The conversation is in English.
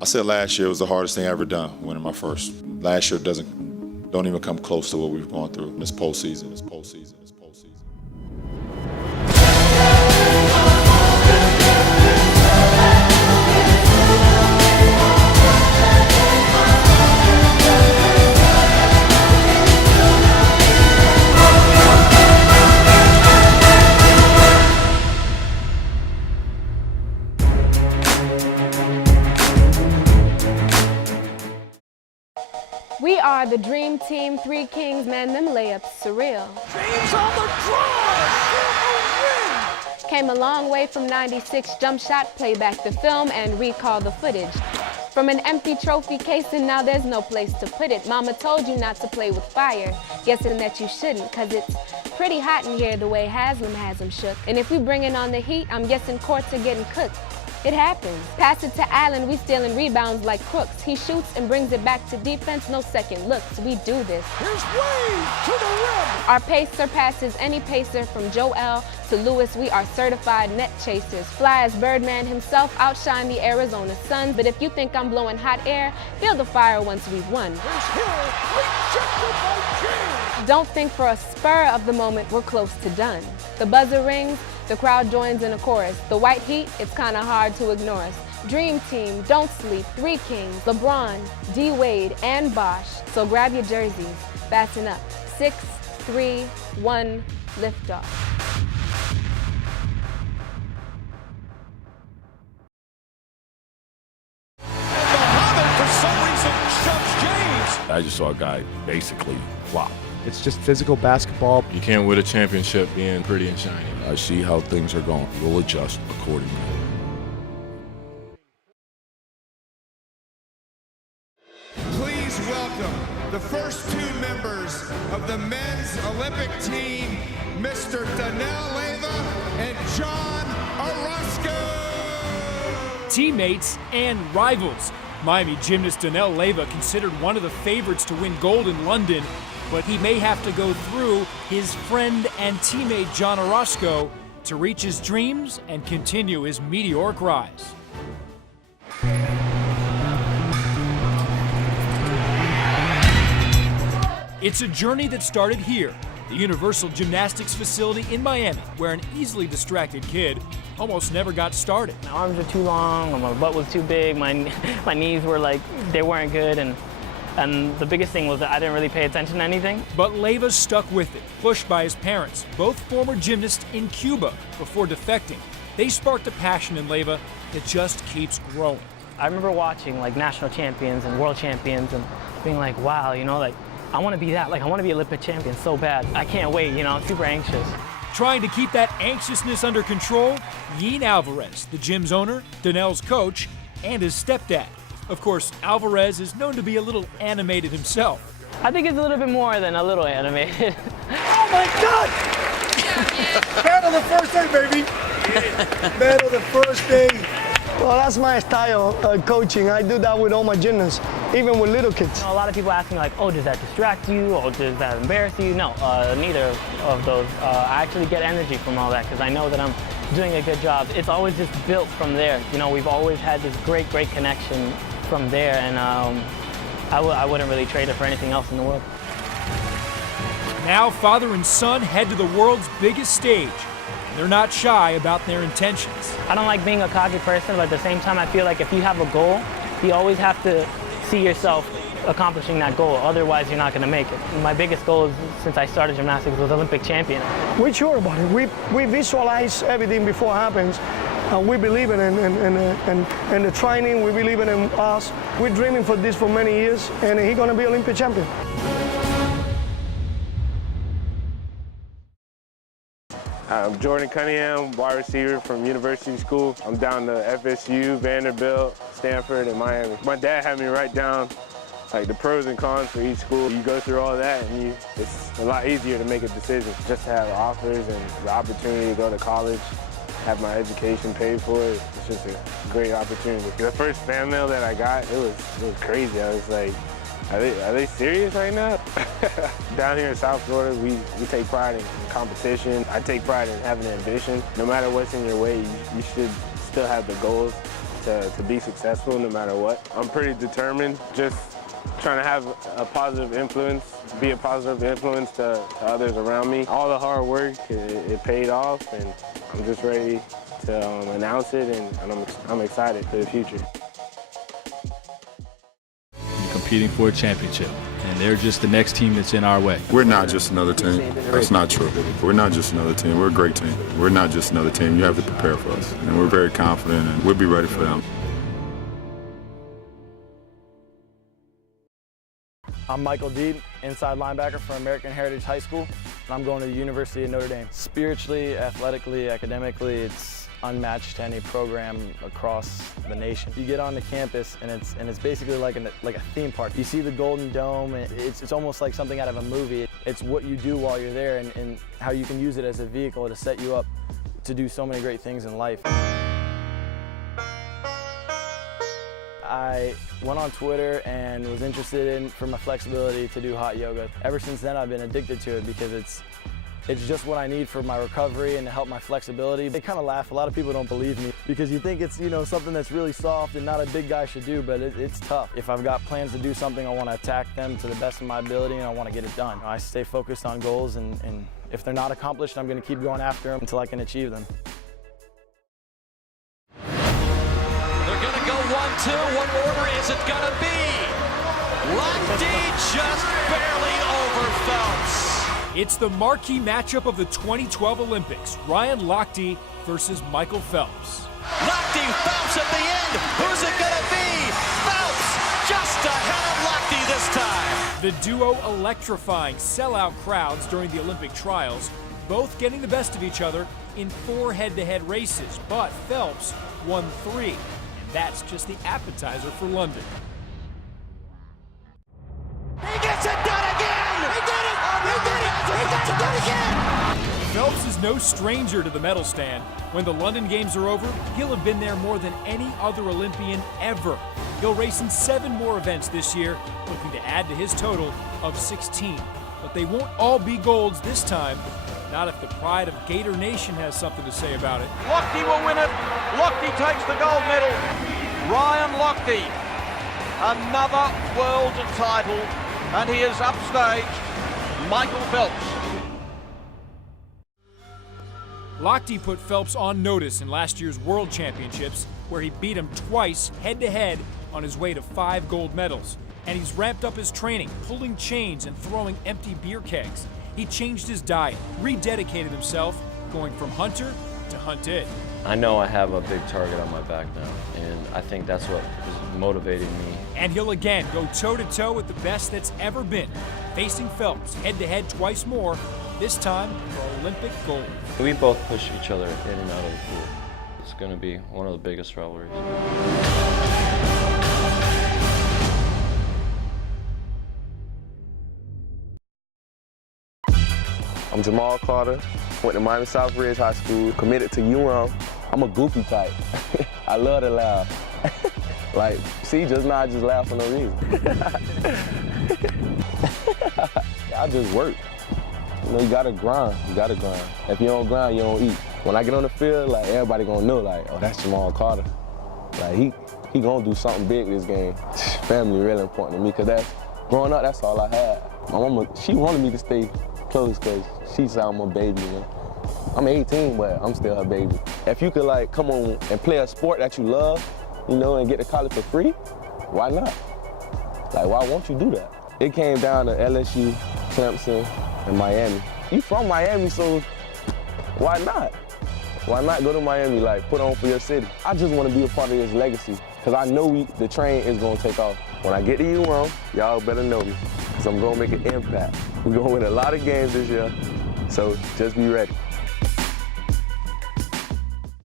I said last year was the hardest thing I ever done, winning my first. Last year don't even come close to what we've gone through in this postseason. We are the Dream Team, 3 Kings, man, them layups surreal. James on the drive for the win! Came a long way from 96 jump shot, play back the film and recall the footage. From an empty trophy case and now there's no place to put it. Mama told you not to play with fire, guessing that you shouldn't, cause it's pretty hot in here the way Haslam has him shook. And if we bringing on the heat, I'm guessing courts are getting cooked. It happens. Pass it to Allen, we stealing rebounds like crooks. He shoots and brings it back to defense, no second looks. We do this. Here's Wade to the rim. Our pace surpasses any pacer from Joel to Lewis. We are certified net chasers. Fly as Birdman himself, outshine the Arizona sun. But if you think I'm blowing hot air, feel the fire once we've won. Here's Hill, rejected by James. Don't think for a spur of the moment we're close to done. The buzzer rings, the crowd joins in a chorus. The white heat, it's kinda hard to ignore us. Dream Team, don't sleep, 3 Kings, LeBron, D. Wade, and Bosh. So grab your jerseys, fasten up. 6, 3, 1, liftoff. I just saw a guy basically flop. It's just physical basketball. You can't win a championship being pretty and shiny. I see how things are going. We'll adjust accordingly. Please welcome the first 2 members of the men's Olympic team, Mr. Dannell Leyva and John Orozco. Teammates and rivals. Miami gymnast Dannell Leyva considered one of the favorites to win gold in London, but he may have to go through his friend and teammate John Orozco to reach his dreams and continue his meteoric rise. It's a journey that started here, the Universal Gymnastics facility in Miami, where an easily distracted kid almost never got started. My arms were too long, my butt was too big, my knees were like, they weren't good, and the biggest thing was that I didn't really pay attention to anything. But Leyva stuck with it, pushed by his parents, both former gymnasts in Cuba, before defecting. They sparked a passion in Leyva that just keeps growing. I remember watching like national champions and world champions and being like, wow, you know, like, I want to be that, like I want to be Olympic champion so bad. I can't wait, you know, I'm super anxious. Trying to keep that anxiousness under control, Yeen Alvarez, the gym's owner, Dannell's coach, and his stepdad. Of course, Alvarez is known to be a little animated himself. I think it's a little bit more than a little animated. Oh my God! Man of the first day, baby. Man of the first day. Well, that's my style of coaching. I do that with all my gymnasts, even with little kids. You know, a lot of people ask me like, oh, does that distract you? Or does that embarrass you? No, neither of those. I actually get energy from all that because I know that I'm doing a good job. It's always just built from there. You know, we've always had this great connection from there, and I wouldn't really trade it for anything else in the world. Now, father and son head to the world's biggest stage. They're not shy about their intentions. I don't like being a cocky person, but at the same time, I feel like if you have a goal, you always have to see yourself accomplishing that goal. Otherwise, you're not going to make it. My biggest goal since I started gymnastics was Olympic champion. We're sure about it. We visualize everything before it happens. We believe in the training. We believe in us. We're dreaming for this for many years, and he's going to be Olympic champion. I'm Jordan Cunningham, wide receiver from University School. I'm down to FSU, Vanderbilt, Stanford, and Miami. My dad had me write down like the pros and cons for each school. You go through all that and it's a lot easier to make a decision. Just to have offers and the opportunity to go to college, have my education paid for, it's just a great opportunity. The first fan mail that I got, it was crazy. I was like, are they serious right now? Down here in South Florida, we take pride in competition. I take pride in having ambition. No matter what's in your way, you should still have the goals to be successful no matter what. I'm pretty determined, just trying to have a positive influence, be a positive influence to others around me. All the hard work, it paid off, and I'm just ready to announce it, and I'm excited for the future. You're competing for a championship, and they're just the next team that's in our way. We're not just another team. That's not true. We're not just another team. We're a great team. We're not just another team. You have to prepare for us. And we're very confident, and we'll be ready for them. I'm Michael Deeb, inside linebacker for American Heritage High School, and I'm going to the University of Notre Dame. Spiritually, athletically, academically, it's unmatched to any program across the nation. You get onto campus, and it's basically like a theme park. You see the Golden Dome, and it's almost like something out of a movie. It's what you do while you're there, and how you can use it as a vehicle to set you up to do so many great things in life. I went on Twitter and was interested for my flexibility to do hot yoga. Ever since then, I've been addicted to it because it's just what I need for my recovery and to help my flexibility. They kind of laugh. A lot of people don't believe me because you think it's, something that's really soft and not a big guy should do, but it's tough. If I've got plans to do something, I want to attack them to the best of my ability, and I want to get it done. I stay focused on goals, and if they're not accomplished, I'm going to keep going after them until I can achieve them. Go 1-2. What order is it gonna be? Lochte just barely over Phelps. It's the marquee matchup of the 2012 Olympics. Ryan Lochte versus Michael Phelps. Lochte, Phelps at the end. Who's it gonna be? Phelps just ahead of Lochte this time. The duo electrifying sellout crowds during the Olympic trials, both getting the best of each other in 4 head-to-head races, but Phelps won 3. That's just the appetizer for London. He gets it done again! He did it! He did it! He got it done again! Phelps is no stranger to the medal stand. When the London Games are over, he'll have been there more than any other Olympian ever. He'll race in 7 more events this year, looking to add to his total of 16. But they won't all be golds this time. Not if the pride of Gator Nation has something to say about it. Lochte will win it. Lochte takes the gold medal. Ryan Lochte, another world title, and he has upstaged Michael Phelps. Lochte put Phelps on notice in last year's World Championships, where he beat him twice head-to-head on his way to 5 gold medals. And he's ramped up his training, pulling chains and throwing empty beer kegs. He changed his diet, rededicated himself, going from hunter to hunted. I know I have a big target on my back now, and I think that's what is motivating me. And he'll again go toe-to-toe with the best that's ever been, facing Phelps head-to-head twice more, this time for Olympic gold. We both push each other in and out of the pool. It's going to be one of the biggest rivalries. I'm Jamal Carter, went to Miami Southridge High School, committed to UM. I'm a goofy type. I love to laugh. Like, see, just now I just laugh for no reason. I just work. You gotta grind, If you don't grind, you don't eat. When I get on the field, like, everybody gonna know, like, oh, that's Jamal Carter. Like, he gonna do something big this game. Family really important to me, because growing up, that's all I had. My mama, she wanted me to stay close because she said I'm a baby, I'm 18, but I'm still her baby. If you could come on and play a sport that you love, and get to college for free, why not? Why won't you do that? It came down to LSU, Clemson, and Miami. You from Miami, so why not? Why not go to Miami, put on for your city? I just want to be a part of this legacy, because I know the train is going to take off. When I get to UM, y'all better know me, because I'm going to make an impact. We're going to win a lot of games this year, so just be ready.